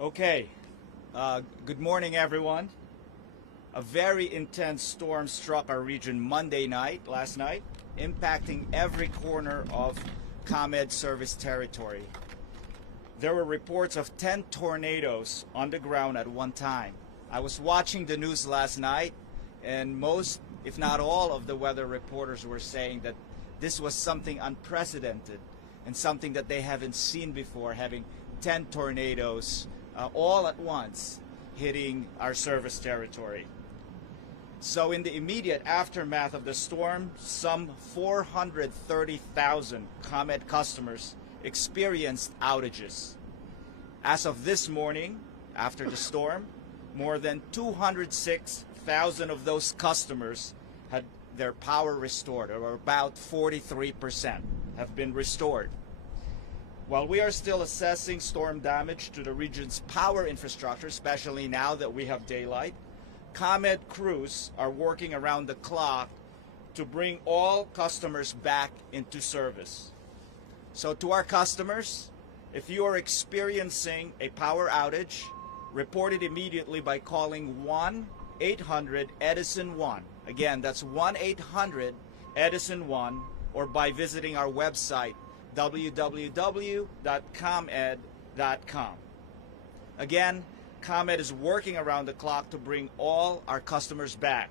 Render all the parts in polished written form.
Okay, good morning everyone. A very intense storm struck our region last night, impacting every corner of ComEd service territory. There were reports of 10 tornadoes on the ground at one time. I was watching the news last night, and most, if not all, of the weather reporters were saying that this was something unprecedented and something that they haven't seen before, having 10 tornadoes all at once hitting our service territory. So in the immediate aftermath of the storm, some 430,000 ComEd customers experienced outages. As of this morning, after the storm, more than 206,000 of those customers had their power restored, or about 43% have been restored. While we are still assessing storm damage to the region's power infrastructure, especially now that we have daylight, ComEd crews are working around the clock to bring all customers back into service. So to our customers, if you are experiencing a power outage, report it immediately by calling 1-800-EDISON-1. Again, that's 1-800-EDISON-1, or by visiting our website, www.comed.com. Again, ComEd is working around the clock to bring all our customers back.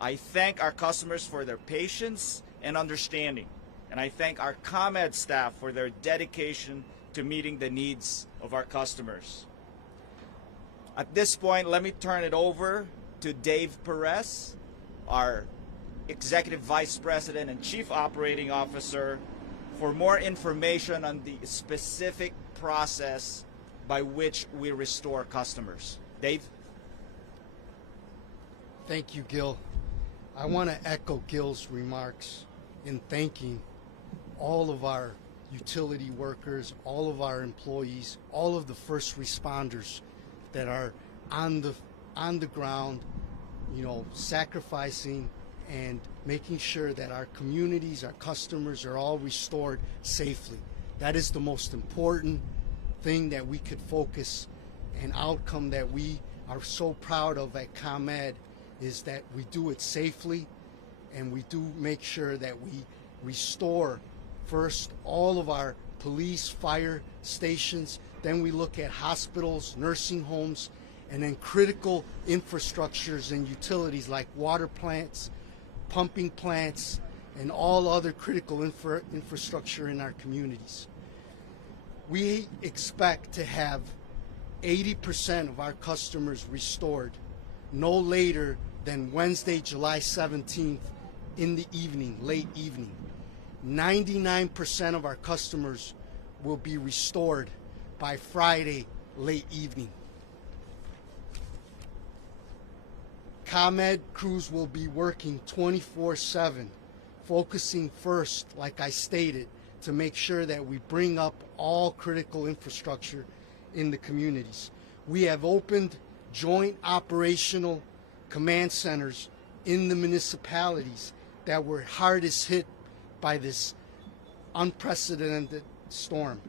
I thank our customers for their patience and understanding, and I thank our ComEd staff for their dedication to meeting the needs of our customers. At this point, let me turn it over to Dave Perez, our Executive Vice President and Chief Operating Officer, for more information on the specific process by which we restore customers. Dave? Thank you, Gil. I want to echo Gil's remarks in thanking all of our utility workers, all of our employees, all of the first responders that are on the ground, sacrificing and making sure that our communities, our customers are all restored safely. That is the most important thing that we could focus, an outcome that we are so proud of at ComEd, is that we do it safely and we do make sure that we restore first all of our police, fire stations, then we look at hospitals, nursing homes, and then critical infrastructures and utilities like water plants, pumping plants, and all other critical infrastructure in our communities. We expect to have 80% of our customers restored no later than Wednesday, July 17th in the evening, late evening. 99% of our customers will be restored by Friday, late evening. ComEd crews will be working 24/7, focusing first, like I stated, to make sure that we bring up all critical infrastructure in the communities. We have opened joint operational command centers in the municipalities that were hardest hit by this unprecedented storm.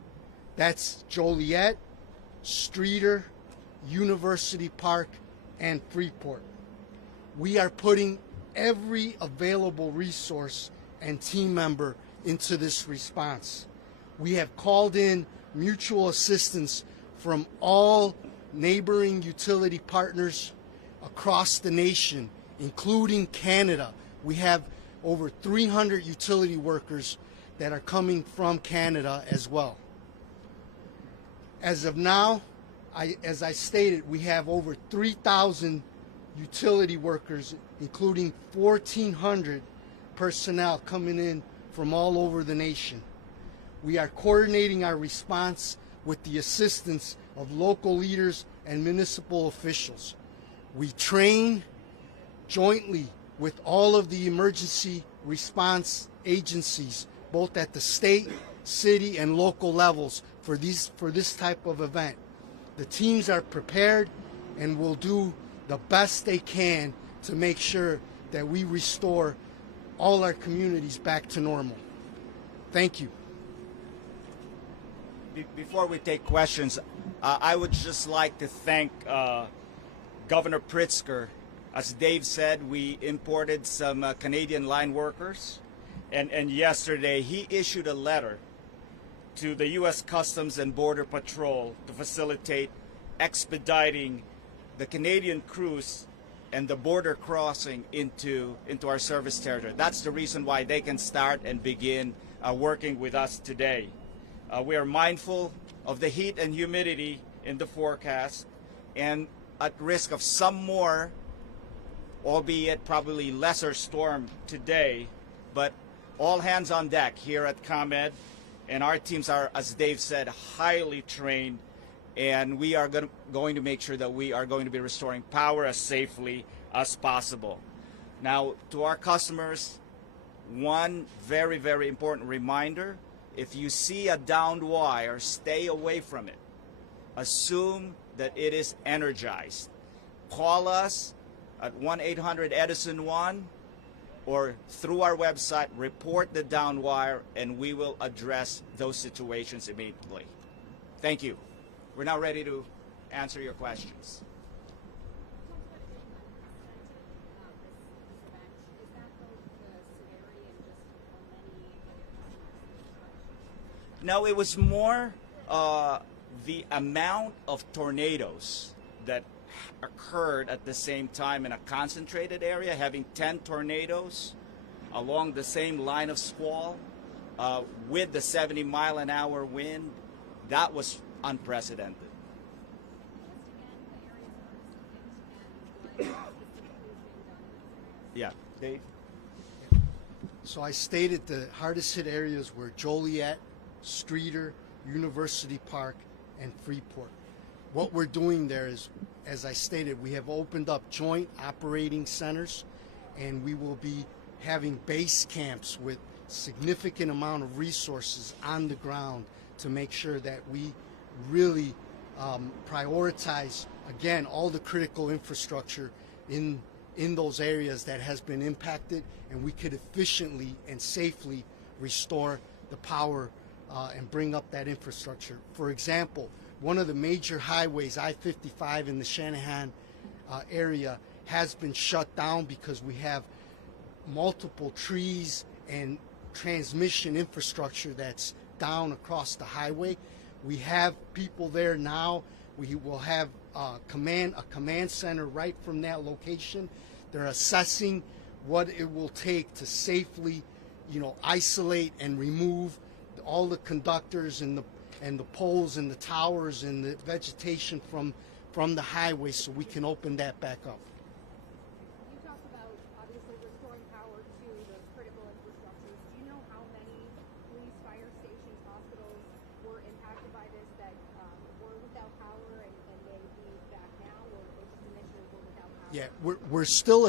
That's Joliet, Streeter, University Park, and Freeport. We are putting every available resource and team member into this response. We have called in mutual assistance from all neighboring utility partners across the nation, including Canada. We have over 300 utility workers that are coming from Canada as well. As of now, as I stated, we have over 3,000 utility workers, including 1,400 personnel coming in from all over the nation. We are coordinating our response with the assistance of local leaders and municipal officials. We train jointly with all of the emergency response agencies, both at the state, city, and local levels for this type of event. The teams are prepared and will do the best they can to make sure that we restore all our communities back to normal. Thank you. Before we take questions, I would just like to thank Governor Pritzker. As Dave said, we imported some Canadian line workers, and yesterday he issued a letter to the U.S. Customs and Border Patrol to facilitate expediting the Canadian crews and the border crossing into our service territory. That's the reason why they can start and begin working with us today. We are mindful of the heat and humidity in the forecast and at risk of some more, albeit probably lesser storm today, but all hands on deck here at ComEd, and our teams are, as Dave said, highly trained, and we are going to make sure that we are going to be restoring power as safely as possible. Now, to our customers, one very, very important reminder: if you see a downed wire, stay away from it. Assume that it is energized. Call us at 1-800-EDISON-1 or through our website, report the downed wire, and we will address those situations immediately. Thank you. We're now ready to answer your questions. No, it was more the amount of tornadoes that occurred at the same time in a concentrated area. Having 10 tornadoes along the same line of squall with the 70-mile-an-hour wind, that was unprecedented. Yeah, Dave? So I stated the hardest hit areas were Joliet, Streeter, University Park, and Freeport. What we're doing there is, as I stated, we have opened up joint operating centers, and we will be having base camps with significant amount of resources on the ground to make sure that we really prioritize, again, all the critical infrastructure in those areas that has been impacted, and we could efficiently and safely restore the power and bring up that infrastructure. For example, one of the major highways, I-55 in the Shanahan area, has been shut down because we have multiple trees and transmission infrastructure that's down across the highway. We have people there now. We will have a command center right from that location. They're assessing what it will take to safely, isolate and remove all the conductors and the poles and the towers and the vegetation from the highway, so we can open that back up. You talked about obviously restoring power to the critical infrastructures. Do you know how many police, fire stations, hospitals were impacted by this that were without power and may be back now, or just initially were without power? Yeah, we're still,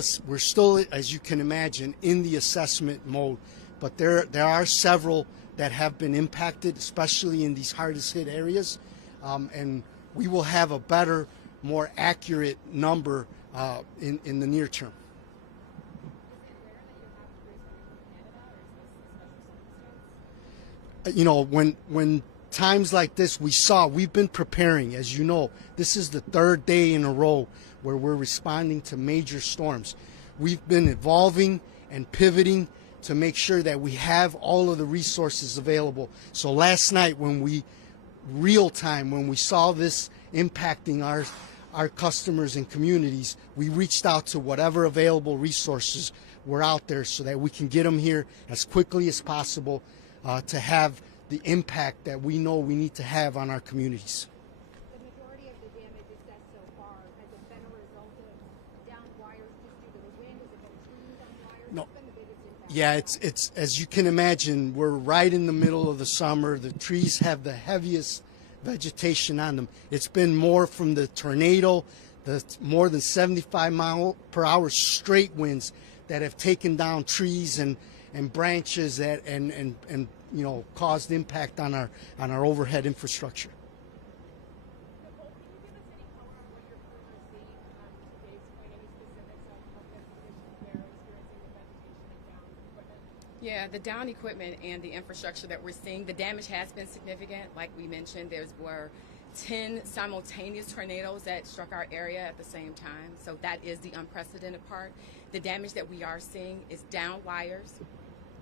as you can imagine, in the assessment mode, but there are several that have been impacted, especially in these hardest hit areas, and we will have a better, more accurate number in the near term. When times like this we've been preparing. As you know, this is the third day in a row where we're responding to major storms. We've been evolving and pivoting to make sure that we have all of the resources available. So last night, when we saw this impacting our customers and communities, we reached out to whatever available resources were out there so that we can get them here as quickly as possible to have the impact that we know we need to have on our communities. The majority of the damage assessed so far, has it been a result of downed wires just due to the wind? Has it been trees on wires? No. What's been the biggest impact? Yeah, it's as you can imagine, we're right in the middle of the summer. The trees have the heaviest vegetation on them. It's been more from the tornado, the more than 75-mile-per-hour straight winds that have taken down trees and branches and caused impact on our overhead infrastructure. Nicole, can you give us any color on what your crews are seeing to Dave's point? Any specifics on what conditions they're experiencing with vegetation and down equipment? Yeah, the down equipment and the infrastructure that we're seeing, the damage has been significant. Like we mentioned, were 10 simultaneous tornadoes that struck our area at the same time. So that is the unprecedented part. The damage that we are seeing is down wires,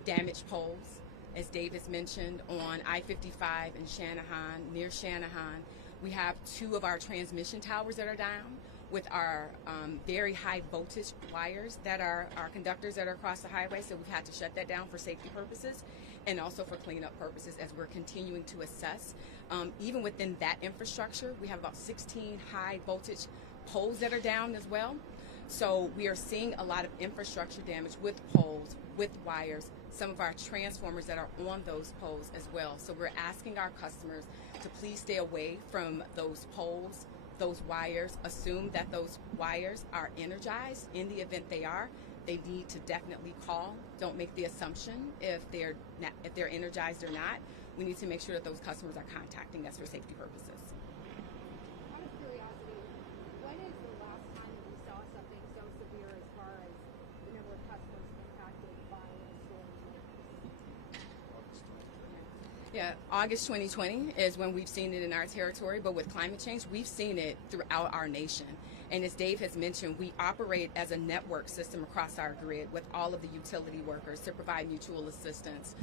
damaged poles. As Dave has mentioned, on I-55 in Shanahan, near Shanahan, we have 2 of our transmission towers that are down with our very high voltage wires that are our conductors that are across the highway. So we've had to shut that down for safety purposes and also for cleanup purposes as we're continuing to assess. Even within that infrastructure, we have about 16 high voltage poles that are down as well. So we are seeing a lot of infrastructure damage with poles, with wires, some of our transformers that are on those poles as well. So we're asking our customers to please stay away from those poles, those wires. Assume that those wires are energized. In the event they are, they need to definitely call. Don't make the assumption if they're energized or not. We need to make sure that those customers are contacting us for safety purposes. Out of curiosity, when is the last time that we saw something so severe as far as the number of customers impacted by a storm? Yeah, August 2020 is when we've seen it in our territory, but with climate change, we've seen it throughout our nation. And as Dave has mentioned, we operate as a network system across our grid with all of the utility workers to provide mutual assistance.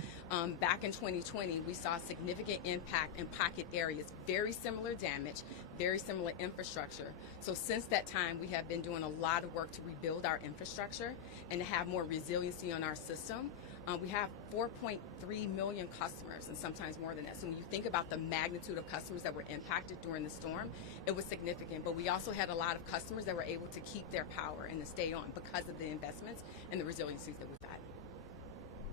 Back in 2020, we saw significant impact in pocket areas, very similar damage, very similar infrastructure. So since that time, we have been doing a lot of work to rebuild our infrastructure and to have more resiliency on our system. We have 4.3 million customers, and sometimes more than that. So when you think about the magnitude of customers that were impacted during the storm, it was significant. But we also had a lot of customers that were able to keep their power and to stay on because of the investments and the resiliencies that we've had.